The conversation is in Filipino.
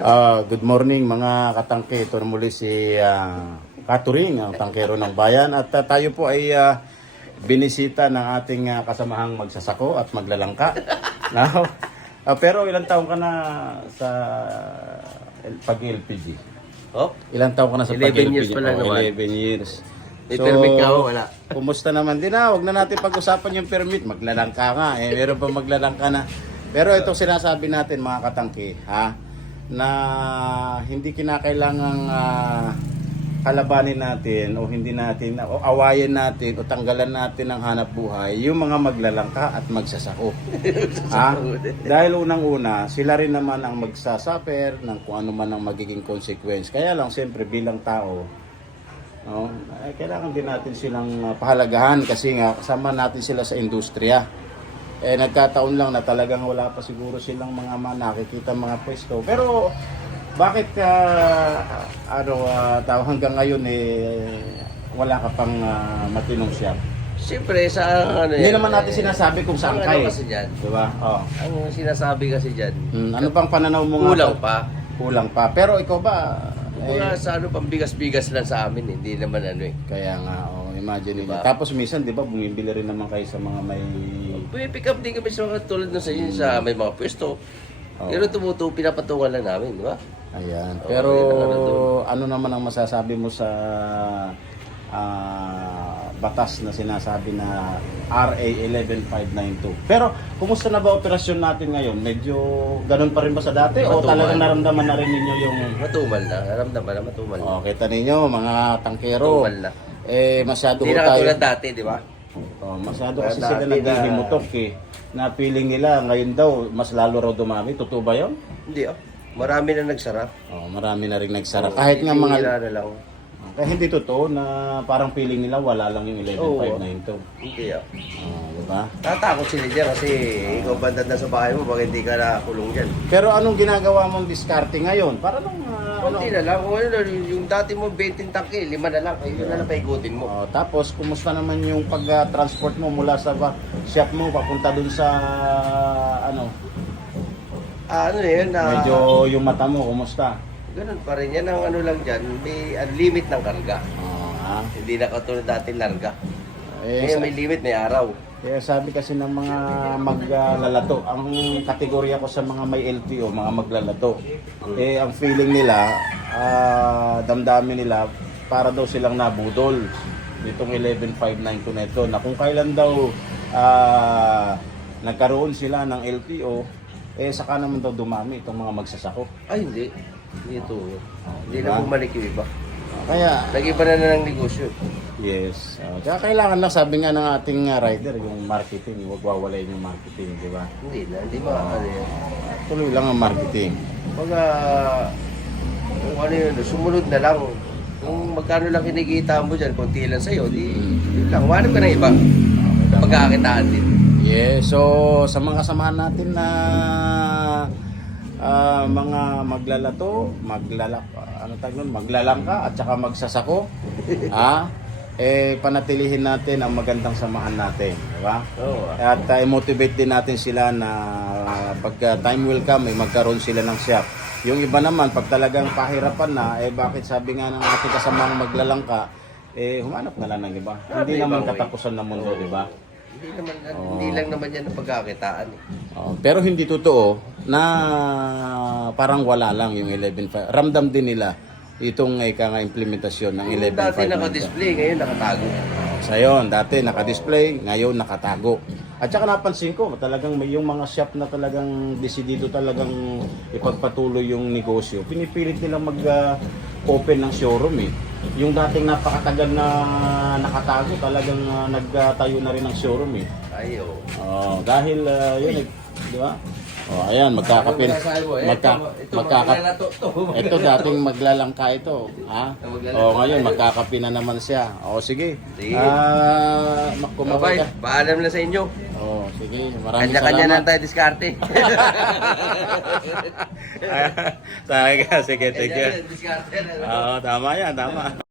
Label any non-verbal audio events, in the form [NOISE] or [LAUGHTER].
Ah, good morning mga katangke. Ito na muli si ah, Katuring, ang tangkero ng bayan. At ah, tayo po ay ah, binisita ng ating ah, kasamahang magsasako at maglalangka. [LAUGHS] Now, ah, pero ilang taong ka na sa pag-LPG? Oh, Ilang taong ka na sa 11 pag-LPG? years pa lang Oh, naman. 11 years. May permit ka o wala? [LAUGHS] Kumusta naman din na? Huwag na natin pag-usapan yung permit. Maglalangka nga. Eh, meron pa maglalangka na. Pero ito sinasabi natin mga katangki, ha? Na hindi kinakailangang ah, kalabanin natin o hindi natin o awayin natin o tanggalan natin ng hanap buhay yung mga maglalangka at magsasako. [LAUGHS] ha? Dahil unang-una, sila rin naman ang magsasuffer ng kung ano man ang magiging consequence. Kaya lang siyempre bilang tao, No? Eh, kailangan din natin silang uh, pahalagahan kasi nga kasama natin sila sa industriya. Eh nagkataon lang na talagang wala pa siguro silang mga ma- nakikita mga pwesto. Pero bakit uh, ano uh, tao hanggang ngayon eh wala ka pang uh, matinong shop? Siyempre, sa ano Hindi yan, naman natin eh, sinasabi kung saan ang ka ano eh. kasi dyan, Di ba? Oh. ang sinasabi kasi dyan, Hmm, ano bang pananaw mo nga? kulang pa. Kulang pa. Pero ikaw ba? Mga Eh, sa ano, pambigas-bigas lang sa amin, eh. hindi naman ano eh. kaya nga, oh, imagine Diba? Tapos minsan, di ba, bumibili rin naman kayo sa mga may Pick up din kami sa mga tulad ng sa inyo sa may mga pwesto. Oo. Pero tumutu, pinapatungan lang namin, di ba? Ayan. Oo, Pero yun ang ano ano naman ang masasabi mo sa ah, batas na sinasabi na RA 11592? Pero kumusta na ba operasyon natin ngayon? Medyo ganun pa rin ba sa dati o Matumal. talagang naramdaman na rin ninyo yung Matumal na, naramdaman na matumal na. Oh, kita ninyo mga tangkero. Matumal na. Eh masyado Hindi ho na tayo. katulad dati, di ba? Oh, masyado kasi Dati sila na- naghihimutok eh. Na feeling nila ngayon daw mas lalo raw dumami. Totoo ba 'yon? Hindi ah. Marami na nagsara. Oh, marami na rin nagsara. Kahit nga mga Bihira na lang. Kaya hindi totoo na parang feeling nila wala lang yung 11592. Hindi ah. Oh, di ba? Tatakot sila dyan kasi ikaw bandad na sa bahay mo, bakit hindi ka nakulong dyan? Pero anong ginagawa mong diskarte ngayon? Para lang? Kunti na lang, kung ano, yung dati mo 20 tangke, lima na lang, kayo na lang paikutin mo. Oh, tapos kumusta naman yung pag-transport mo mula sa ba- shop mo papunta dun sa ano? Ah, ano na yun, na Medyo yung mata mo kumusta? ganun pa rin yan, ang ano lang dyan, may ah, limit ng karga. Oh? Hindi na katulad dati larga. Eh, Kaya sa- may limit, may araw. Kaya sabi kasi ng mga maglalato, ang kategorya ko sa mga may LTO, mga maglalato, eh ang feeling nila, ah, damdamin nila, para daw silang nabudol nitong 11592 na ito, na kung kailan daw ah, nagkaroon sila ng LTO, eh saka naman daw dumami itong mga magsasako. Ay, hindi. Hindi ito. Hindi diba? na bumalik yung iba. Kaya, Nag-iba na na ng negosyo. Yes. Uh, kaya kailangan lang, sabi nga ng ating uh, rider, yung marketing, huwag wawalayin yung marketing, di ba? Hindi na, hindi ma, ano yan. Tuloy lang ang marketing. Pagka, kung ano yun, sumunod na lang. Kung magkano lang kinikita mo dyan, konti lang sa'yo, di, yun lang. Wanap ka ng iba. Pagkakitaan din. Yeah, so sa mga kasamahan natin na ah, mga maglalato, maglalak ano tawag nun, maglalangka at saka magsasako, [LAUGHS] ah, eh panatilihin natin ang magandang samahan natin, di ba? Oo. ah. At uh, motivate din natin sila na pag uh, time will come, eh, magkaroon sila ng shop. Yung iba naman, pag talagang pahirapan na, eh bakit sabi nga ng ating kasamang maglalangka, eh humanap na lang ng iba. Ah, Hindi naman katapusan ng mundo, di ba? Hindi naman, hindi lang naman yan ang pagkakitaan. Eh. Oh, pero hindi totoo na parang wala lang yung 11.5. Ramdam din nila itong ika nga implementasyon ng Yung 11.5. dati naka-display, ngayon nakatago. Sa yon, dati naka-display, ngayon nakatago. At saka napansin ko, talagang may yung mga shop na talagang desidido talagang ipagpatuloy yung negosyo. Pinipilit nilang mag-open ng showroom eh. Yung dating napakatagal na nakatago, talagang ah, nagtayo na rin ng showroom eh. Ayo. Oh, dahil uh, yun, eh, di ba? Oh, ayan, mo? Eh, Magka, ito, ito, to. [LAUGHS] dating maglalangka ito. Ha? Ito, maglalangka. Oh, ngayon magkakapi na naman siya. Oh, sige. Sige. Ah, makumabay Bye-bye. ka. Paalam na sa inyo. Sige. Maraming Kanya-kanya salamat. na tayo diskarte. [LAUGHS] Talaga, sige, thank you. Kanya-kanya diskarte na. Oo, tama yan, tama.